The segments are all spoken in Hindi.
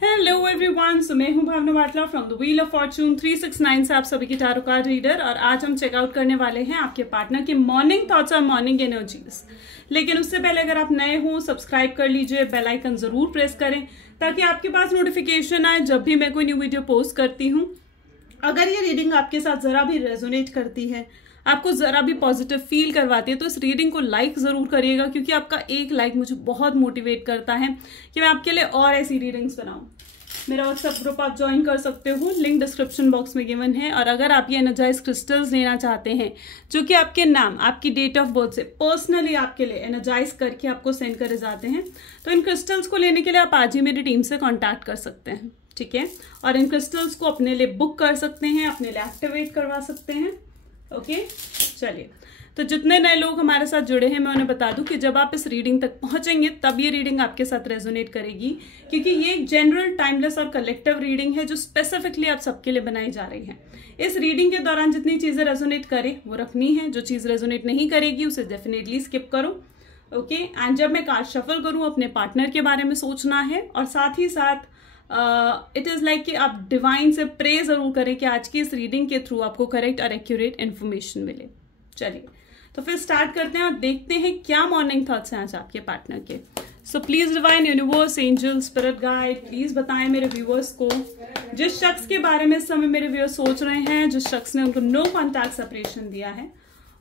हेलो एवरीवन, सो मैं हूं Bhavna Batla from the wheel of fortune 369 से आप सभी की टैरो कार्ड रीडर। और आज हम चेकआउट करने वाले हैं आपके पार्टनर के मॉर्निंग थॉट्स और मॉर्निंग एनर्जीज। लेकिन उससे पहले अगर आप नए हो, सब्सक्राइब कर लीजिए, बेल आइकन जरूर प्रेस करें ताकि आपके पास नोटिफिकेशन आए जब भी मैं कोई न्यू वीडियो पोस्ट करती हूँ। अगर ये रीडिंग आपके साथ जरा भी रेजोनेट करती है, आपको जरा भी पॉजिटिव फील करवाती है, तो इस रीडिंग को लाइक जरूर करिएगा, क्योंकि आपका एक लाइक मुझे बहुत मोटिवेट करता है कि मैं आपके लिए और ऐसी रीडिंग्स बनाऊं। मेरा व्हाट्सएप ग्रुप आप ज्वाइन कर सकते हो, लिंक डिस्क्रिप्शन बॉक्स में गिवन है। और अगर आप ये एनर्जाइज क्रिस्टल्स लेना चाहते हैं जो कि आपके नाम, आपकी डेट ऑफ बर्थ से पर्सनली आपके लिए एनर्जाइज करके आपको सेंड करे जाते हैं, तो इन क्रिस्टल्स को लेने के लिए आप आज ही मेरी टीम से कॉन्टैक्ट कर सकते हैं, ठीक है। और इन क्रिस्टल्स को अपने लिए बुक कर सकते हैं, अपने लिए एक्टिवेट करवा सकते हैं। ओके, चलिए, तो जितने नए लोग हमारे साथ जुड़े हैं मैं उन्हें बता दूं कि जब आप इस रीडिंग तक पहुंचेंगे तब ये रीडिंग आपके साथ रेजोनेट करेगी, क्योंकि ये एक जनरल, टाइमलेस और कलेक्टिव रीडिंग है जो स्पेसिफिकली आप सबके लिए बनाई जा रही है। इस रीडिंग के दौरान जितनी चीजें रेजोनेट करे वो रखनी है, जो चीज रेजोनेट नहीं करेगी उसे डेफिनेटली स्किप करो। ओके, एंड जब मैं कार्ड शफल करूं अपने पार्टनर के बारे में सोचना है, और साथ ही साथ इट इज लाइक कि आप डिवाइन से प्रे जरूर करें कि आज की इस रीडिंग के थ्रू आपको करेक्ट और एक्यूरेट इन्फॉर्मेशन मिले। चलिए, तो फिर स्टार्ट करते हैं और देखते हैं क्या मॉर्निंग थॉट्स हैं आज आपके पार्टनर के। So please divine universe, angel, spirit guide, please बताएं मेरे व्यूअर्स को, जिस शख्स के बारे में इस समय मेरे व्यूअर्स सोच रहे हैं, जिस शख्स ने उनको नो कॉन्टैक्ट सेपरेशन दिया है,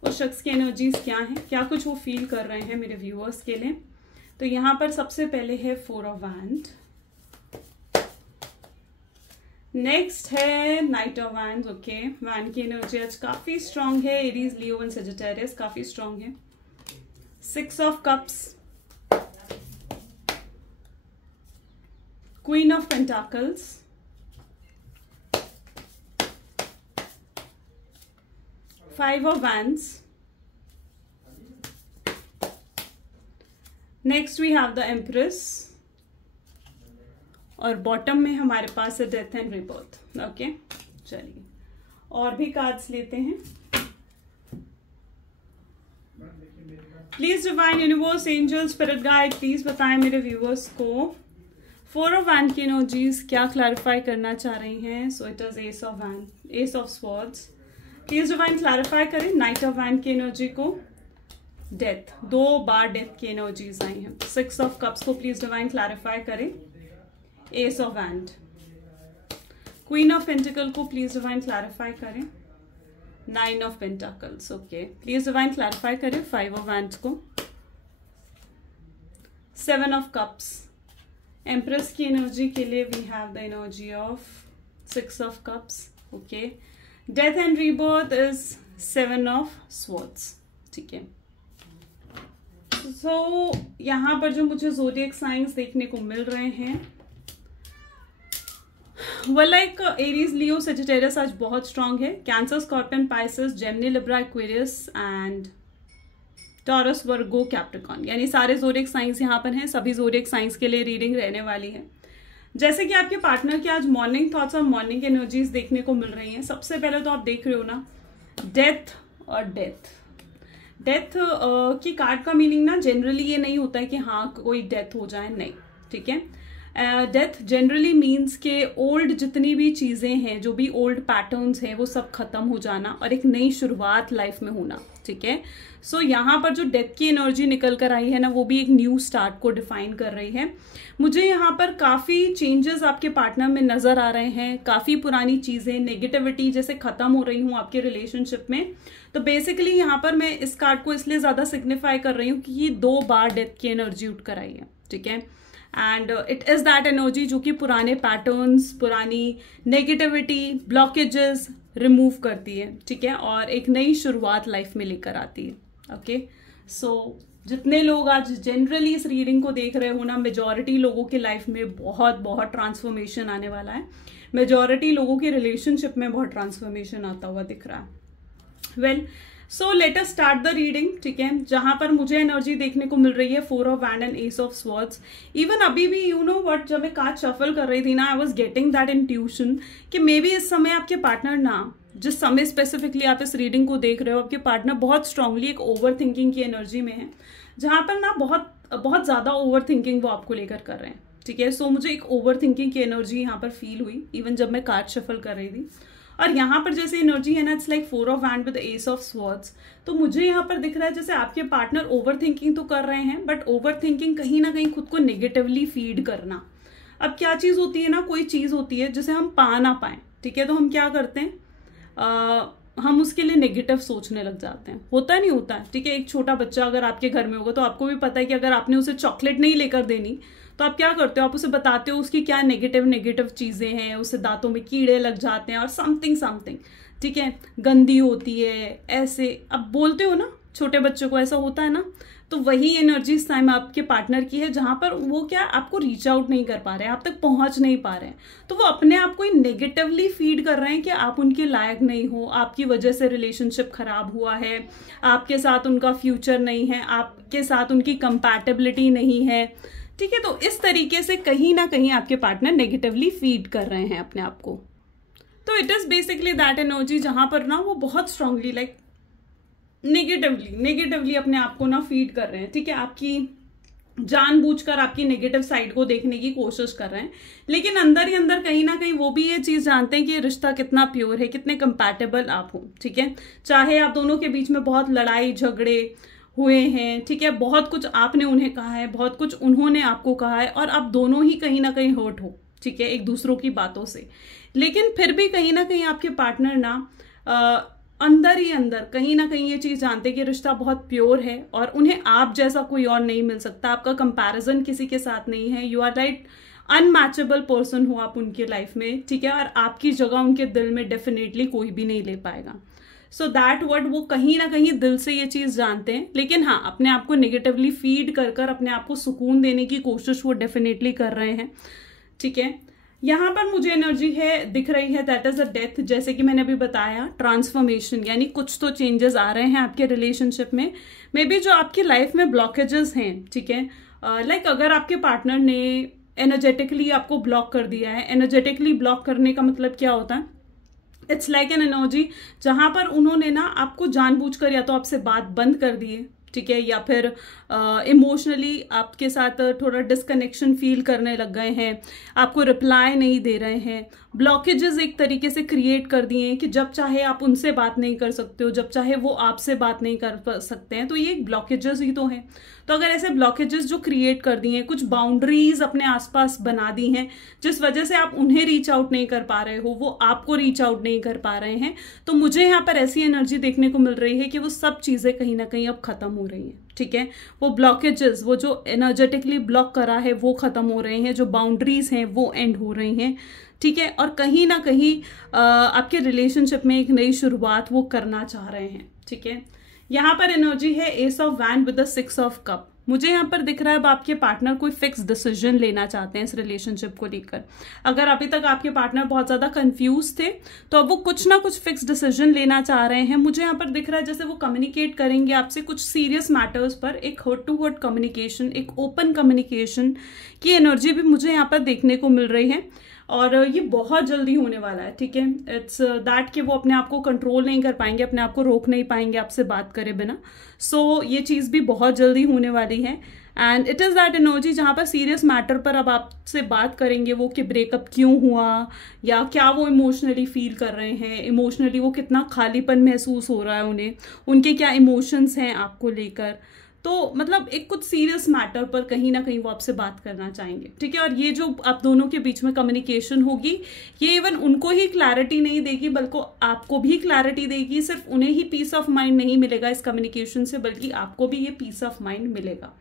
उस शख्स की एनर्जीज क्या है, क्या कुछ वो फील कर रहे हैं मेरे व्यूअर्स के लिए। तो यहाँ पर सबसे पहले है 4 ऑफ वैंड, नेक्स्ट है knight of wands. Okay, wand की एनर्जी आज काफी स्ट्रांग है, एरीज, लियो एंड सजिटेरियस काफी स्ट्रांग है। 6 of cups, queen of pentacles, five of wands, next we have the empress, और बॉटम में हमारे पास है डेथ एंड रिबर्थ। ओके, चलिए और भी कार्ड्स लेते हैं। Please divine universe, angel, spirit guide, please बताएं मेरे व्यूअर्स को 4 ऑफ वैंड की एनर्जीज क्या क्लैरिफाई करना चाह रही हैं। So it is S of wand, S of swords. Please divine clarify करें नाइट ऑफ वैंड की एनर्जी को। डेथ, 2 बार डेथ की एनर्जीज आई हैं। 6 ऑफ कप्स को प्लीज डिवाइन क्लैरिफाई करें। S of wand, queen of pentacle को प्लीज डिवाइन क्लैरिफाई करें। 9 of pentacles, okay, please divine clarify करें 5 ऑफ वैंड को। 7 ऑफ कप्स, एम्प्रेस की एनर्जी के लिए we have the energy of 6 of cups. Okay, death and rebirth is 7 of swords, ठीक है। सो यहां पर जो मुझे ज़ोडिएक साइंस देखने को मिल रहे हैं, वेल लाइक एरीज, लियो, सजिटेरियस आज बहुत स्ट्रांग है। Cancer, scorpion, Pisces, Gemini, Libra, Aquarius and taurus, Virgo, Capricorn, यानी सारे ज़ोडिएक साइंस यहाँ पर हैं। सभी ज़ोडिएक साइंस के लिए रीडिंग रहने वाली है। जैसे कि आपके पार्टनर के आज मॉर्निंग थॉट्स और मॉर्निंग एनर्जीज देखने को मिल रही हैं। सबसे पहले तो आप देख रहे हो ना, डेथ और डेथ। डेथ की कार्ड का मीनिंग ना जनरली ये नहीं होता है कि हाँ कोई डेथ हो जाए, नहीं, ठीक है। डेथ जनरली मीन्स के ओल्ड जितनी भी चीजें हैं, जो भी ओल्ड पैटर्न्स हैं, वो सब खत्म हो जाना और एक नई शुरुआत लाइफ में होना, ठीक है। सो यहाँ पर जो डेथ की एनर्जी निकल कर आई है ना, वो भी एक न्यू स्टार्ट को डिफाइन कर रही है। मुझे यहाँ पर काफी चेंजेस आपके पार्टनर में नजर आ रहे हैं। काफी पुरानी चीजें, नेगेटिविटी जैसे खत्म हो रही हूँ आपके रिलेशनशिप में। तो बेसिकली यहाँ पर मैं इस कार्ड को इसलिए ज्यादा सिग्निफाई कर रही हूँ कि ये 2 बार डेथ की एनर्जी उठ कर आई है, ठीक है। And it is that energy जो कि पुराने पैटर्न्स, पुरानी नेगेटिविटी, ब्लॉकेजेस रिमूव करती है, ठीक है, और एक नई शुरुआत लाइफ में लेकर आती है। ओके, सो जितने लोग आज जनरली इस रीडिंग को देख रहे हो ना, मेजॉरिटी लोगों की लाइफ में बहुत बहुत ट्रांसफॉर्मेशन आने वाला है। मेजॉरिटी लोगों के रिलेशनशिप में बहुत ट्रांसफॉर्मेशन आता हुआ दिख रहा है। Well, so let us start the reading, ठीक है। जहां पर मुझे एनर्जी देखने को मिल रही है 4 of wand and S of swords. Even अभी भी यू नो व्हाट, जब मैं कार्ड शफल कर रही थी ना, I was getting that intuition कि मे बी इस समय आपके पार्टनर ना, जिस समय स्पेसिफिकली आप इस रीडिंग को देख रहे हो, आपके पार्टनर बहुत स्ट्रांगली एक ओवर थिंकिंग की एनर्जी में है, जहां पर ना बहुत बहुत ज्यादा ओवर थिंकिंग वो आपको लेकर कर रहे हैं, ठीक है। सो मुझे एक ओवर थिंकिंग की एनर्जी यहाँ पर फील हुई इवन जब मैं कार्ड शफल कर रही थी। और यहाँ पर जैसे एनर्जी है ना, it's like 4 of hand with S of swords. तो मुझे यहाँ पर दिख रहा है जैसे आपके पार्टनर ओवर थिंकिंग तो कर रहे हैं, बट ओवर थिंकिंग कहीं ना कहीं खुद को नेगेटिवली फीड करना। अब क्या चीज होती है ना, कोई चीज होती है जिसे हम पा ना पाए, ठीक है, तो हम क्या करते हैं, हम उसके लिए नेगेटिव सोचने लग जाते हैं। होता नहीं होता, ठीक है। एक छोटा बच्चा अगर आपके घर में होगा तो आपको भी पता है कि अगर आपने उसे चॉकलेट नहीं लेकर देनी तो आप क्या करते हो, आप उसे बताते हो उसकी क्या नेगेटिव चीजें हैं, उसे दांतों में कीड़े लग जाते हैं और समथिंग, ठीक है, गंदी होती है, ऐसे अब बोलते हो ना छोटे बच्चों को, ऐसा होता है ना। तो वही एनर्जी इस टाइम आपके पार्टनर की है, जहां पर वो क्या आपको रीच आउट नहीं कर पा रहे हैं, आप तक पहुंच नहीं पा रहे हैं। तो वो अपने आप को नेगेटिवली फीड कर रहे हैं कि आप उनके लायक नहीं हो, आपकी वजह से रिलेशनशिप खराब हुआ है, आपके साथ उनका फ्यूचर नहीं है, आपके साथ उनकी कंपैटिबिलिटी नहीं है, ठीक है। तो इस तरीके से कहीं ना कहीं आपके पार्टनर नेगेटिवली फीड कर रहे हैं अपने आप को। तो it is basically that energy जहां पर ना वो बहुत स्ट्रांगली लाइक नेगेटिवली अपने आप को ना फीड कर रहे हैं, ठीक है। आपकी जानबूझकर आपकी नेगेटिव साइड को देखने की कोशिश कर रहे हैं, लेकिन अंदर ही अंदर कहीं ना कहीं वो भी ये चीज जानते हैं कि ये रिश्ता कितना प्योर है, कितने कंपैटिबल आप हो, ठीक है। चाहे आप दोनों के बीच में बहुत लड़ाई झगड़े हुए हैं, ठीक है, बहुत कुछ आपने उन्हें कहा है, बहुत कुछ उन्होंने आपको कहा है, और आप दोनों ही कहीं ना कहीं हर्ट हो, ठीक है, एक दूसरों की बातों से। लेकिन फिर भी कहीं ना कहीं आपके पार्टनर ना अंदर ही अंदर कहीं ना कहीं ये चीज जानते हैं कि रिश्ता बहुत प्योर है और उन्हें आप जैसा कोई और नहीं मिल सकता, आपका कंपैरिजन किसी के साथ नहीं है, you are like unmatchable person हो आप उनके लाइफ में, ठीक है, और आपकी जगह उनके दिल में डेफिनेटली कोई भी नहीं ले पाएगा। सो दैट वर्ड वो कहीं ना कहीं दिल से ये चीज जानते हैं, लेकिन हाँ अपने आप को नेगेटिवली फीड कर कर अपने आप को सुकून देने की कोशिश वो डेफिनेटली कर रहे हैं, ठीक है। यहाँ पर मुझे एनर्जी है दिख रही है दैट इज अ डेथ, जैसे कि मैंने अभी बताया, ट्रांसफॉर्मेशन, यानी कुछ तो चेंजेस आ रहे हैं आपके रिलेशनशिप में। मे बी जो आपकी लाइफ में ब्लॉकेजेस हैं, ठीक है, लाइक अगर आपके पार्टनर ने एनर्जेटिकली आपको ब्लॉक कर दिया है, एनर्जेटिकली ब्लॉक करने का मतलब क्या होता है, इट्स लाइक एन एनर्जी जहां पर उन्होंने ना आपको जानबूझकर या तो आपसे बात बंद कर दी है, ठीक है, या फिर इमोशनली आपके साथ थोड़ा डिस्कनेक्शन फील करने लग गए हैं, आपको रिप्लाई नहीं दे रहे हैं, ब्लॉकेजेस एक तरीके से क्रिएट कर दिए हैं कि जब चाहे आप उनसे बात नहीं कर सकते हो, जब चाहे वो आपसे बात नहीं कर सकते हैं। तो ये ब्लॉकेजेस ही तो हैं। तो अगर ऐसे ब्लॉकेजेस जो क्रिएट कर दिए हैं, कुछ बाउंड्रीज अपने आसपास बना दी हैं जिस वजह से आप उन्हें रीच आउट नहीं कर पा रहे हो, वो आपको रीच आउट नहीं कर पा रहे हैं, तो मुझे यहाँ पर ऐसी एनर्जी देखने को मिल रही है कि वो सब चीजें कहीं ना कहीं अब खत्म हो रही हैं, ठीक है। वो ब्लॉकेजेस, वो जो एनर्जेटिकली ब्लॉक करा है वो खत्म हो रहे हैं, जो बाउंड्रीज हैं वो एंड हो रही हैं, ठीक है, और कहीं ना कहीं आपके रिलेशनशिप में एक नई शुरुआत वो करना चाह रहे हैं, ठीक है। यहाँ पर एनर्जी है S of wand with the 6 of cup. मुझे यहाँ पर दिख रहा है अब आपके पार्टनर कोई फिक्स डिसीजन लेना चाहते हैं इस रिलेशनशिप को लेकर। अगर अभी तक आपके पार्टनर बहुत ज्यादा कंफ्यूज थे तो अब वो कुछ ना कुछ फिक्स डिसीजन लेना चाह रहे हैं। मुझे यहाँ पर दिख रहा है जैसे वो कम्युनिकेट करेंगे आपसे कुछ सीरियस मैटर्स पर, एक हर्ट टू हर्ट कम्युनिकेशन, एक ओपन कम्युनिकेशन की एनर्जी भी मुझे यहाँ पर देखने को मिल रही है, और ये बहुत जल्दी होने वाला है, ठीक है। इट्स दैट कि वो अपने आप को कंट्रोल नहीं कर पाएंगे, अपने आप को रोक नहीं पाएंगे आपसे बात करे बिना। सो ये चीज भी बहुत जल्दी होने वाली है, and it is that energy जहां पर सीरियस मैटर पर अब आपसे बात करेंगे वो कि ब्रेकअप क्यों हुआ, या क्या वो इमोशनली फील कर रहे हैं, इमोशनली वो कितना खालीपन महसूस हो रहा है उन्हें, उनके क्या इमोशंस हैं आपको लेकर। तो मतलब एक कुछ सीरियस मैटर पर कहीं ना कहीं वो आपसे बात करना चाहेंगे, ठीक है। और ये जो आप दोनों के बीच में कम्युनिकेशन होगी ये इवन उनको ही क्लैरिटी नहीं देगी बल्कि आपको भी क्लैरिटी देगी। सिर्फ उन्हें ही पीस ऑफ माइंड नहीं मिलेगा इस कम्युनिकेशन से, बल्कि आपको भी ये पीस ऑफ माइंड मिलेगा।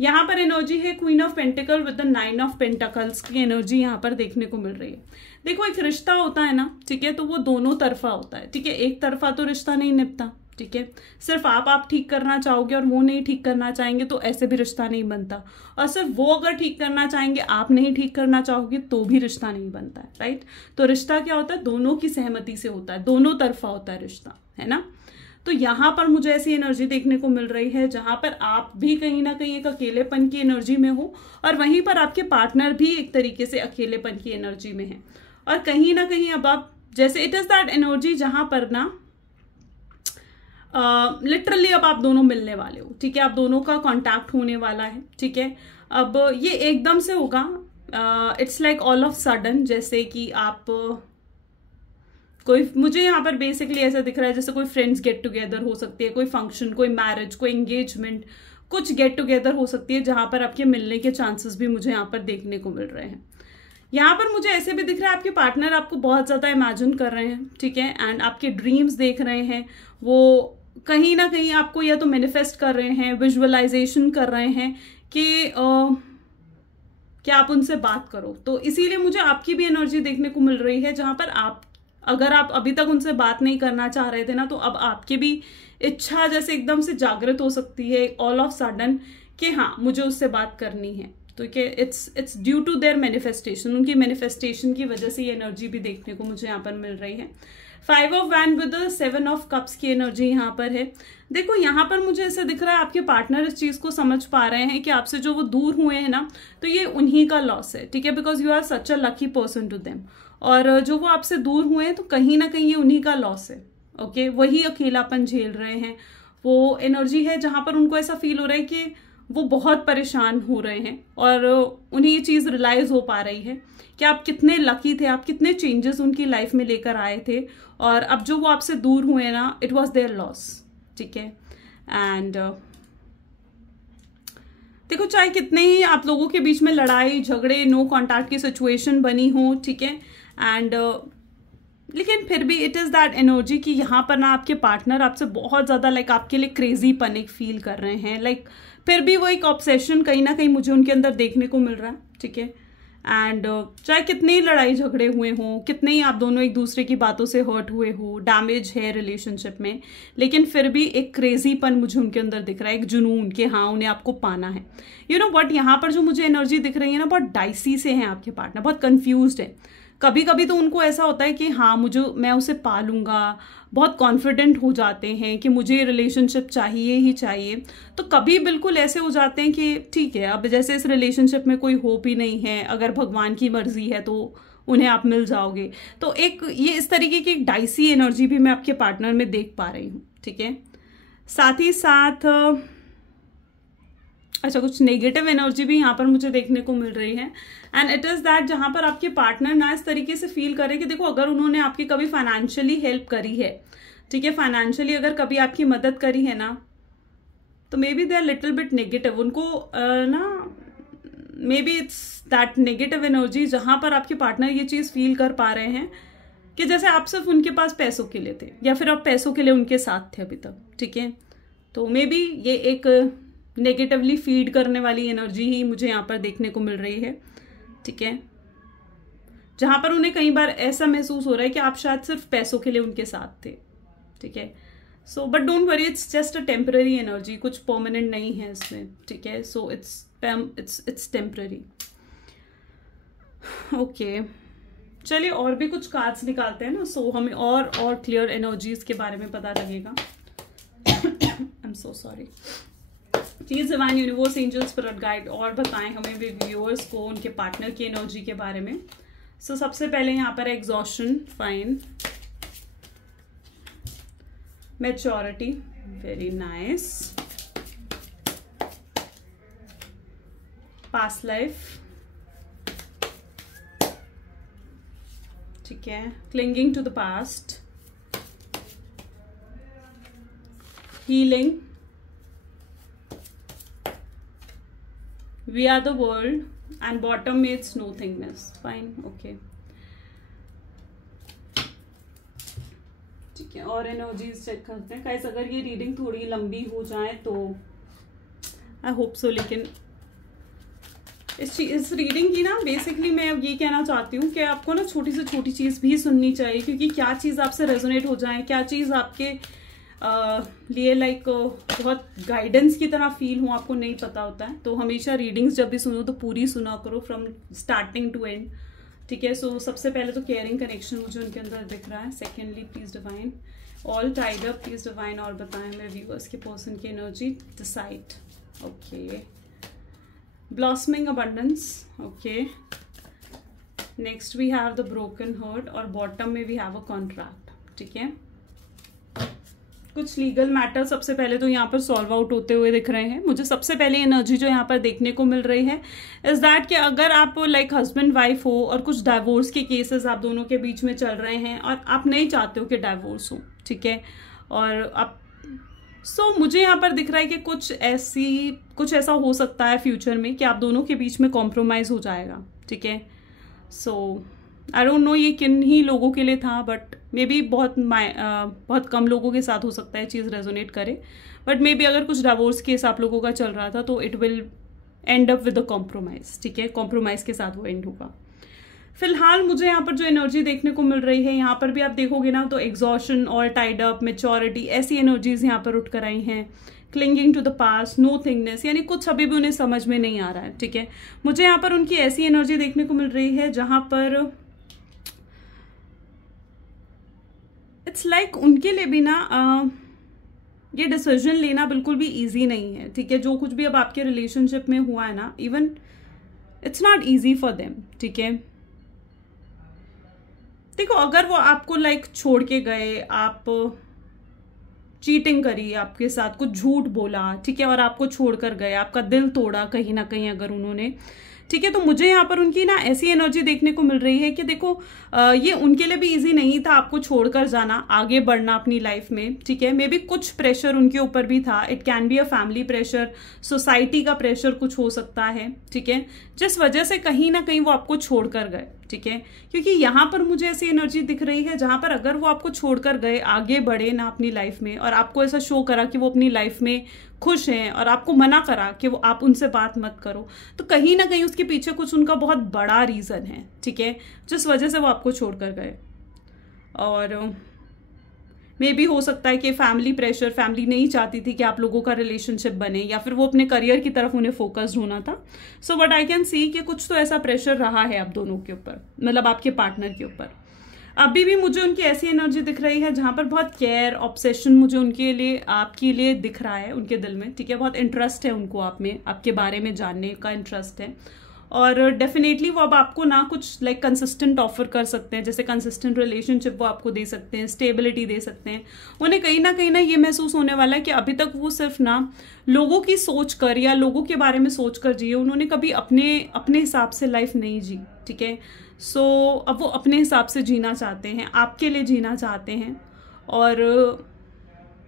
यहाँ पर एनर्जी है queen of pentacle with the 9 of pentacles की एनर्जी यहाँ पर देखने को मिल रही है। देखो एक रिश्ता होता है ना, ठीक है, तो वो दोनों तरफा होता है, ठीक है। एक तरफा तो रिश्ता नहीं निपटा, ठीक है। सिर्फ आप ठीक करना चाहोगे और वो नहीं ठीक करना चाहेंगे तो ऐसे भी रिश्ता नहीं बनता, और सिर्फ वो अगर ठीक करना चाहेंगे आप नहीं ठीक करना चाहोगे तो भी रिश्ता नहीं बनता है, राइट। तो रिश्ता क्या होता है, दोनों की सहमति से होता है, दोनों तरफा होता है रिश्ता, है ना। तो यहाँ पर मुझे ऐसी एनर्जी देखने को मिल रही है जहां पर आप भी कहीं ना कहीं एक अकेलेपन की एनर्जी में हो, और वहीं पर आपके पार्टनर भी एक तरीके से अकेलेपन की एनर्जी में है, और कहीं ना कहीं अब आप जैसे इट इज दैट एनर्जी जहां पर ना लिटरली अब आप दोनों मिलने वाले हो, ठीक है, आप दोनों का कांटेक्ट होने वाला है, ठीक है। अब ये एकदम से होगा, it's like all of sudden, जैसे कि आप कोई, मुझे यहाँ पर बेसिकली ऐसा दिख रहा है जैसे कोई फ्रेंड्स गेट टुगेदर हो सकती है, कोई फंक्शन, कोई मैरिज, कोई एंगेजमेंट, कुछ गेट टुगेदर हो सकती है जहाँ पर आपके मिलने के चांसेस भी मुझे यहाँ पर देखने को मिल रहे हैं। यहाँ पर मुझे ऐसे भी दिख रहा है आपके पार्टनर आपको बहुत ज़्यादा इमेजिन कर रहे हैं, ठीक है, एंड आपके ड्रीम्स देख रहे हैं, वो कहीं ना कहीं आपको या तो मैनिफेस्ट कर रहे हैं, विजुअलाइजेशन कर रहे हैं कि आप उनसे बात करो। तो इसीलिए मुझे आपकी भी एनर्जी देखने को मिल रही है जहाँ पर आप, अगर आप अभी तक उनसे बात नहीं करना चाह रहे थे ना, तो अब आपकी भी इच्छा जैसे एकदम से जागृत हो सकती है ऑल ऑफ सडन कि हाँ मुझे उससे बात करनी है। तो कि it's due to their manifestation, उनकी मैनिफेस्टेशन की वजह से ये एनर्जी भी देखने को मुझे यहाँ पर मिल रही है। 5 of wand with 7 of cups की एनर्जी यहाँ पर है। देखो यहाँ पर मुझे ऐसा दिख रहा है आपके पार्टनर इस चीज को समझ पा रहे हैं कि आपसे जो वो दूर हुए हैं ना, तो ये उन्हीं का लॉस है, ठीक है, because you are such a lucky person to them. और जो वो आपसे दूर हुए हैं तो कहीं ना कहीं ये उन्हीं का लॉस है, ओके, वही अकेलापन झेल रहे हैं। वो एनर्जी है जहां पर उनको ऐसा फील हो रहा है कि वो बहुत परेशान हो रहे हैं और उन्हें ये चीज रियलाइज हो पा रही है कि आप कितने लकी थे, आप कितने चेंजेस उनकी लाइफ में लेकर आए थे, और अब जो वो आपसे दूर हुए ना, इट वॉज देयर लॉस, ठीक है। एंड देखो चाहे कितने ही आप लोगों के बीच में लड़ाई झगड़े, नो कॉन्टैक्ट की सिचुएशन बनी हो, ठीक है, एंड लेकिन फिर भी इट इज दैट एनर्जी कि यहाँ पर ना आपके पार्टनर आपसे बहुत ज्यादा लाइक आपके लिए क्रेजी पन एक फील कर रहे हैं, लाइक फिर भी वो एक ऑब्सेशन कहीं ना कहीं मुझे उनके अंदर देखने को मिल रहा है, ठीक है। एंड चाहे कितने ही लड़ाई झगड़े हुए हों, कितने ही आप दोनों एक दूसरे की बातों से हर्ट हुए हो, डैमेज है रिलेशनशिप में, लेकिन फिर भी एक क्रेजीपन मुझे उनके अंदर दिख रहा है, एक जुनून के हाँ उन्हें आपको पाना है, यू नो बट यहाँ पर जो मुझे एनर्जी दिख रही है ना, बहुत डाइसी से हैं आपके पार्टनर, बहुत कंफ्यूज्ड है। कभी कभी तो उनको ऐसा होता है कि हाँ मैं उसे पालूंगा, बहुत कॉन्फिडेंट हो जाते हैं कि मुझे रिलेशनशिप चाहिए ही चाहिए, तो कभी बिल्कुल ऐसे हो जाते हैं कि ठीक है अब जैसे इस रिलेशनशिप में कोई होप ही नहीं है, अगर भगवान की मर्जी है तो उन्हें आप मिल जाओगे। तो एक ये इस तरीके की एक डाइसी एनर्जी भी मैं आपके पार्टनर में देख पा रही हूँ, ठीक है। साथ ही साथ अच्छा कुछ नेगेटिव एनर्जी भी यहाँ पर मुझे देखने को मिल रही है, एंड इट इज दैट जहां पर आपके पार्टनर ना इस तरीके से फील करे कि देखो अगर उन्होंने आपकी कभी फाइनेंशियली हेल्प करी है, ठीक है, फाइनेंशियली अगर कभी आपकी मदद करी है ना, तो maybe they are little bit negative, उनको ना maybe it's that negative energy जहां पर आपके पार्टनर ये चीज फील कर पा रहे हैं कि जैसे आप सिर्फ उनके पास पैसों के लिए थे या फिर आप पैसों के लिए उनके साथ थे अभी तक, ठीक है। तो मे बी ये एक नेगेटिवली फीड करने वाली एनर्जी ही मुझे यहाँ पर देखने को मिल रही है, ठीक है, जहां पर उन्हें कई बार ऐसा महसूस हो रहा है कि आप शायद सिर्फ पैसों के लिए उनके साथ थे, ठीक है। So but don't worry, it's just a temporary energy, कुछ परमानेंट नहीं है इसमें, ठीक है। So it's temporary, okay. चलिए और भी कुछ कार्ड्स निकालते हैं ना, सो हमें और क्लियर एनर्जीज के बारे में पता लगेगा। I am so sorry. Please divine universe angel spirit guide और बताएं हमें भी व्यूअर्स को उनके पार्टनर की एनर्जी के बारे में। सो सबसे पहले यहाँ पर exhaustion, fine, maturity, very nice, past life, ठीक है, clinging to the past, healing, we are the world, and bottom में it's nothingness, fine, okay, ठीक है। और एनर्जीज चेक करते हैं गाइस, अगर ये रीडिंग थोड़ी लंबी हो जाए तो आई होप सो, लेकिन इस रीडिंग की ना बेसिकली मैं अब ये कहना चाहती हूँ कि आपको ना छोटी से छोटी चीज भी सुननी चाहिए, क्योंकि क्या चीज आपसे रेजोनेट हो जाए, क्या चीज आपके लिए लाइक बहुत गाइडेंस की तरह फील हो, आपको नहीं पता होता है। तो हमेशा रीडिंग्स जब भी सुनो तो पूरी सुना करो फ्रॉम स्टार्टिंग टू एंड, ठीक है। सो सबसे पहले तो केयरिंग कनेक्शन मुझे उनके अंदर दिख रहा है। Secondly please divine all tied up, please divine और बताएं हमें व्यूअर्स के पर्सन की energy, decide, okay, blossoming abundance, okay, next we have the broken heart और बॉटम में वी हैव अ कॉन्ट्रैक्ट, ठीक है, कुछ लीगल मैटर सबसे पहले तो यहाँ पर सॉल्व आउट होते हुए दिख रहे हैं। मुझे सबसे पहले एनर्जी जो यहाँ पर देखने को मिल रही है इज दैट कि अगर आप लाइक हस्बैंड वाइफ हो और कुछ डाइवोर्स के केसेस आप दोनों के बीच में चल रहे हैं और आप नहीं चाहते हो कि डाइवोर्स हो, ठीक है, और आप मुझे यहाँ पर दिख रहा है कि कुछ ऐसा हो सकता है फ्यूचर में कि आप दोनों के बीच में कॉम्प्रोमाइज हो जाएगा, ठीक है। आई डोंट नो ये किन ही लोगों के लिए था, बट मे बी बहुत कम लोगों के साथ हो सकता है चीज़ रेजोनेट करे, बट मे बी अगर कुछ डाइवोर्स केस आप लोगों का चल रहा था तो it will and up with a compromise, ठीक है, कॉम्प्रोमाइज के साथ वो एंड होगा। फिलहाल मुझे यहाँ पर जो एनर्जी देखने को मिल रही है, यहाँ पर भी आप देखोगे ना तो exhaustion, all tied up, maturity, ऐसी एनर्जीज यहाँ पर उठ कर आई हैं। Clinging to the past, nothingness, यानी कुछ अभी भी उन्हें समझ में नहीं आ रहा है, ठीक है। मुझे यहाँ पर उनकी ऐसी एनर्जी देखने को मिल रही है जहां पर इट्स लाइक उनके लिए भी ना ये डिसीजन लेना बिल्कुल भी इजी नहीं है, ठीक है। जो कुछ भी अब आपके रिलेशनशिप में हुआ है ना, even it's not easy for them, ठीक है। देखो अगर वो आपको लाइक छोड़ के गए, आप चीटिंग करी, आपके साथ कुछ झूठ बोला, ठीक है, और आपको छोड़कर गए, आपका दिल तोड़ा कहीं ना कहीं अगर उन्होंने, ठीक है, तो मुझे यहाँ पर उनकी ना ऐसी एनर्जी देखने को मिल रही है कि देखो ये उनके लिए भी इजी नहीं था आपको छोड़कर जाना, आगे बढ़ना अपनी लाइफ में, ठीक है। मे बी कुछ प्रेशर उनके ऊपर भी था, it can be a family pressure, society का प्रेशर कुछ हो सकता है, ठीक है, जिस वजह से कहीं ना कहीं वो आपको छोड़कर गए, ठीक है। क्योंकि यहाँ पर मुझे ऐसी एनर्जी दिख रही है जहां पर अगर वो आपको छोड़कर गए, आगे बढ़े ना अपनी लाइफ में, और आपको ऐसा शो करा कि वो अपनी लाइफ में खुश हैं और आपको मना करा कि वो आप उनसे बात मत करो, तो कहीं ना कहीं उसके पीछे कुछ उनका बहुत बड़ा रीजन है, ठीक है, जिस वजह से वो आपको छोड़कर गए। और मे बी हो सकता है कि फैमिली प्रेशर, फैमिली नहीं चाहती थी कि आप लोगों का रिलेशनशिप बने, या फिर वो अपने करियर की तरफ उन्हें फोकस्ड होना था। So but I can see कि कुछ तो ऐसा प्रेशर रहा है आप दोनों के ऊपर, मतलब आपके पार्टनर के ऊपर। अभी भी मुझे उनकी ऐसी एनर्जी दिख रही है जहां पर बहुत केयर, ऑब्सेशन मुझे उनके लिए, आपके लिए दिख रहा है उनके दिल में, ठीक है। बहुत इंटरेस्ट है उनको आप में, आपके बारे में जानने का इंटरेस्ट है, और डेफिनेटली वो अब आपको ना कुछ लाइक कंसिस्टेंट ऑफर कर सकते हैं, जैसे कंसिस्टेंट रिलेशनशिप वो आपको दे सकते हैं, स्टेबिलिटी दे सकते हैं। उन्हें कहीं ना ये महसूस होने वाला है कि अभी तक वो सिर्फ ना लोगों की सोच कर या लोगों के बारे में सोच कर जिए, उन्होंने कभी अपने हिसाब से लाइफ नहीं जी, ठीक है। सो अब वो अपने हिसाब से जीना चाहते हैं, आपके लिए जीना चाहते हैं, और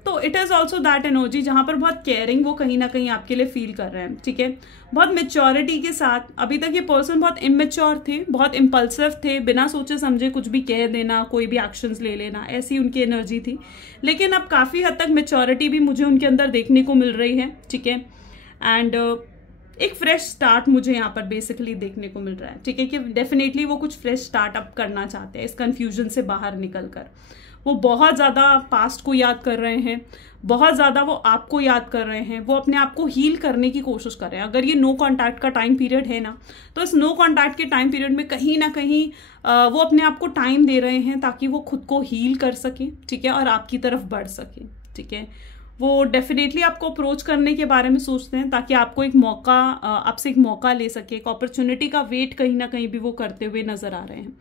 तो it is also that energy जहाँ पर बहुत केयरिंग वो कहीं ना कहीं आपके लिए फील कर रहे हैं, ठीक है, बहुत मेच्योरिटी के साथ। अभी तक ये पर्सन बहुत इमेच्योर थे, बहुत इम्पल्सिव थे, बिना सोचे समझे कुछ भी कह देना, कोई भी एक्शंस ले लेना, ऐसी उनकी एनर्जी थी। लेकिन अब काफ़ी हद तक मेच्योरिटी भी मुझे उनके अंदर देखने को मिल रही है, ठीक है। एंड एक फ्रेश स्टार्ट मुझे यहाँ पर बेसिकली देखने को मिल रहा है, ठीक है, कि डेफिनेटली वो कुछ फ्रेश स्टार्टअप करना चाहते हैं इस कन्फ्यूजन से बाहर निकल कर। वो बहुत ज़्यादा पास्ट को याद कर रहे हैं, बहुत ज़्यादा वो आपको याद कर रहे हैं, वो अपने आप को हील करने की कोशिश कर रहे हैं। अगर ये नो कॉन्टैक्ट का टाइम पीरियड है ना, तो इस नो कॉन्टैक्ट के टाइम पीरियड में कहीं ना कहीं वो अपने आप को टाइम दे रहे हैं ताकि वो खुद को हील कर सके, ठीक है, और आपकी तरफ बढ़ सके, ठीक है। वो डेफिनेटली आपको अप्रोच करने के बारे में सोचते हैं ताकि आपको एक मौका, आपसे एक मौका ले सके, एक अपॉर्चुनिटी का वेट कहीं ना कहीं भी वो करते हुए नजर आ रहे हैं।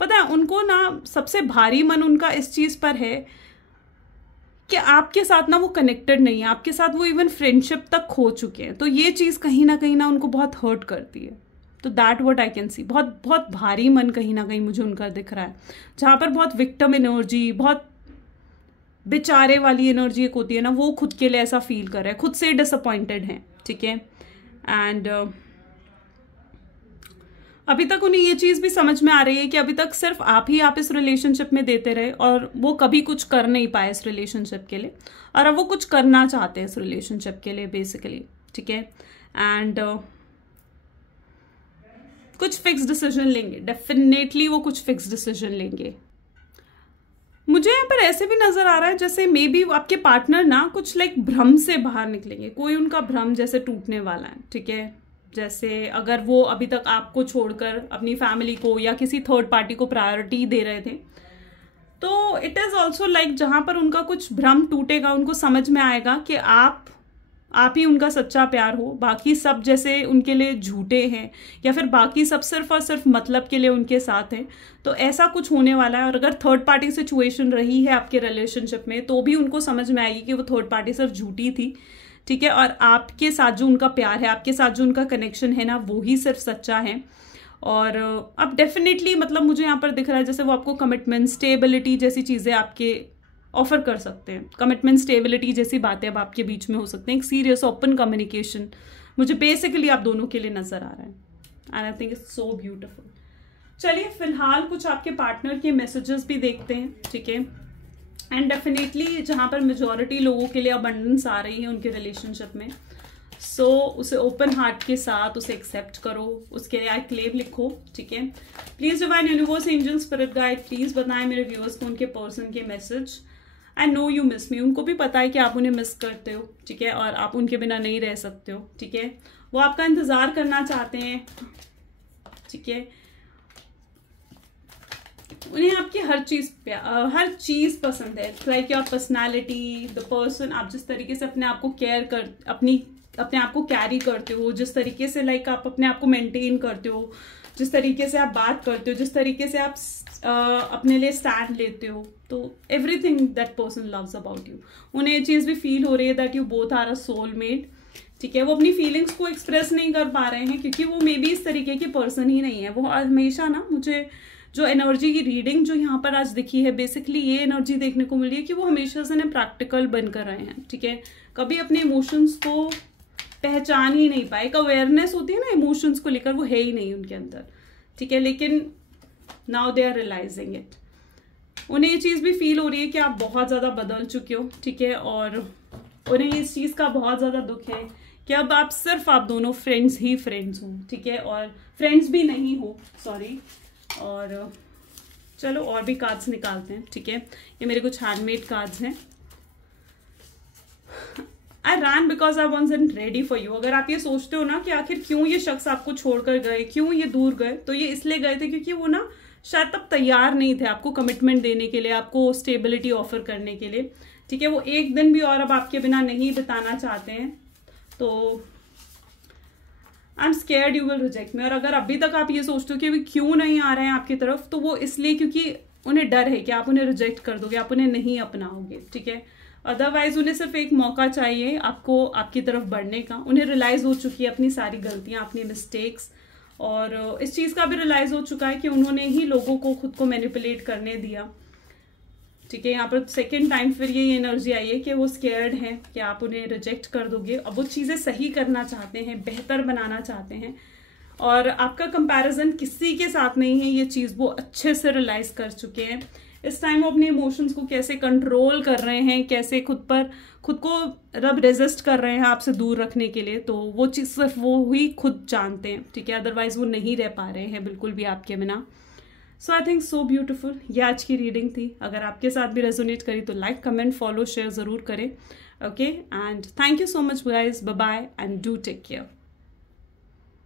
पता है उनको ना सबसे भारी मन उनका इस चीज पर है कि आपके साथ ना वो कनेक्टेड नहीं है, आपके साथ वो इवन फ्रेंडशिप तक खो चुके हैं। तो ये चीज कहीं ना उनको बहुत हर्ट करती है। तो that what I can see, बहुत बहुत भारी मन कहीं ना कहीं मुझे उनका दिख रहा है, जहां पर बहुत विक्टिम एनर्जी, बहुत बेचारे वाली एनर्जी एक होती है ना, वो खुद के लिए ऐसा फील कर रहे हैं, खुद से डिसअपॉइंटेड हैं, ठीक है। एंड अभी तक उन्हें ये चीज भी समझ में आ रही है कि अभी तक सिर्फ आप इस रिलेशनशिप में देते रहे और वो कभी कुछ कर नहीं पाए इस रिलेशनशिप के लिए, और अब वो कुछ करना चाहते हैं इस रिलेशनशिप के लिए बेसिकली, ठीक है। एंड कुछ फिक्स डिसीजन लेंगे, डेफिनेटली वो कुछ फिक्स डिसीजन लेंगे। मुझे यहाँ पर ऐसे भी नजर आ रहा है जैसे मे बी आपके पार्टनर ना कुछ लाइक भ्रम से बाहर निकलेंगे, कोई उनका भ्रम जैसे टूटने वाला है, ठीक है। जैसे अगर वो अभी तक आपको छोड़कर अपनी फैमिली को या किसी थर्ड पार्टी को प्रायोरिटी दे रहे थे, तो इट इज ऑल्सो लाइक जहां पर उनका कुछ भ्रम टूटेगा, उनको समझ में आएगा कि आप आप ही उनका सच्चा प्यार हो, बाकी सब जैसे उनके लिए झूठे हैं या फिर बाकी सब सिर्फ और सिर्फ मतलब के लिए उनके साथ हैं, तो ऐसा कुछ होने वाला है। और अगर थर्ड पार्टी सिचुएशन रही है आपके रिलेशनशिप में तो भी उनको समझ में आएगी कि वो थर्ड पार्टी सिर्फ झूठी थी, ठीक है, और आपके साथ जो उनका प्यार है, आपके साथ जो उनका कनेक्शन है ना, वो ही सिर्फ सच्चा है। और अब डेफिनेटली मतलब मुझे यहाँ पर दिख रहा है जैसे वो आपको कमिटमेंट, स्टेबिलिटी जैसी चीज़ें आपके ऑफर कर सकते हैं। कमिटमेंट, स्टेबिलिटी जैसी बातें अब आपके बीच में हो सकते हैं। एक सीरियस ओपन कम्युनिकेशन मुझे बेसिकली आप दोनों के लिए नजर आ रहा है, and I think it's so beautiful. चलिए फिलहाल कुछ आपके पार्टनर के मैसेजेस भी देखते हैं, ठीक है। एंड डेफिनेटली जहां पर मेजॉरिटी लोगों के लिए अबंडेंस आ रही है उनके रिलेशनशिप में, सो उसे ओपन हार्ट के साथ उसे एक्सेप्ट करो, उसके लिए आई क्लेम लिखो, ठीक है। Please divine universe, angel, spirit guide, please बताएं मेरे व्यूअर्स को उनके पर्सन के message. I know you miss मी, उनको भी पता है कि आप उन्हें मिस करते हो, ठीक है, और आप उनके बिना नहीं रह सकते हो, ठीक है। वो आपका इंतजार करना चाहते हैं, ठीक है। उन्हें आपकी हर चीज पसंद है, like your personality, the person, आप जिस तरीके से अपने आप को अपने आप को कैरी करते हो, जिस तरीके से लाइक आप अपने आप को मेंटेन करते हो, जिस तरीके से आप बात करते हो, जिस तरीके से आप अपने लिए स्टैंड लेते हो, तो everything that person loves about you. उन्हें ये चीज भी फील हो रही है that you both are a soulmate, ठीक है। वो अपनी फीलिंग्स को एक्सप्रेस नहीं कर पा रहे हैं क्योंकि वो मे बी इस तरीके की पर्सन ही नहीं है। वो हमेशा ना, मुझे जो एनर्जी की रीडिंग जो यहाँ पर आज दिखी है, बेसिकली ये एनर्जी देखने को मिली है कि वो हमेशा से ना प्रैक्टिकल बनकर रहे हैं, ठीक है। कभी अपने इमोशंस को पहचान ही नहीं पाए। एक अवेयरनेस होती है ना इमोशंस को लेकर, वो है ही नहीं उनके अंदर, ठीक है। लेकिन now they are realising it. उन्हें ये चीज भी फील हो रही है कि आप बहुत ज्यादा बदल चुके हो, ठीक है, और उन्हें इस चीज का बहुत ज्यादा दुख है कि अब आप दोनों फ्रेंड्स ही फ्रेंड्स हो, ठीक है, और फ्रेंड्स भी नहीं हो, सॉरी। और चलो और भी कार्ड्स निकालते हैं, ठीक है। ये मेरे कुछ हैंडमेड कार्ड्स हैं। I ran because I want ready for you. अगर आप ये सोचते हो ना कि आखिर क्यों ये शख्स आपको छोड़कर गए, क्यों ये दूर गए, तो ये इसलिए गए थे क्योंकि वो ना शायद तब तैयार नहीं थे आपको कमिटमेंट देने के लिए, आपको स्टेबिलिटी ऑफर करने के लिए, ठीक है। वो एक दिन भी और अब आपके बिना नहीं बिताना चाहते हैं, तो I am scared you will reject me. और अगर अभी तक आप ये सोचते हो कि अभी क्यों नहीं आ रहे हैं आपकी तरफ, तो वो इसलिए क्योंकि उन्हें डर है कि आप उन्हें रिजेक्ट कर दोगे, आप उन्हें नहीं अपनाओगे, ठीक है। अदरवाइज उन्हें सिर्फ एक मौका चाहिए आपको आपकी तरफ बढ़ने का। उन्हें रियलाइज हो चुकी है अपनी सारी गलतियां, अपनी मिस्टेक्स, और इस चीज का भी रियलाइज हो चुका है कि उन्होंने ही लोगों को खुद को मैनिपुलेट करने दिया, ठीक है। यहाँ पर सेकेंड टाइम फिर ये एनर्जी आई है कि वो स्केयर्ड हैं कि आप उन्हें रिजेक्ट कर दोगे। अब वो चीजें सही करना चाहते हैं, बेहतर बनाना चाहते हैं, और आपका कंपैरिजन किसी के साथ नहीं है, ये चीज वो अच्छे से रियलाइज कर चुके हैं। इस टाइम वो अपने इमोशंस को कैसे कंट्रोल कर रहे हैं, कैसे खुद को रब रेजिस्ट कर रहे हैं आपसे दूर रखने के लिए, तो वो चीज सिर्फ वो ही खुद जानते हैं, ठीक है। अदरवाइज वो नहीं रह पा रहे हैं बिल्कुल भी आपके बिना। सो आई थिंक सो ब्यूटिफुल। ये आज की रीडिंग थी। अगर आपके साथ भी रेजोनेट करी तो लाइक, कमेंट, फॉलो, शेयर जरूर करें, okay. And thank you so much guys, bye bye and do take care.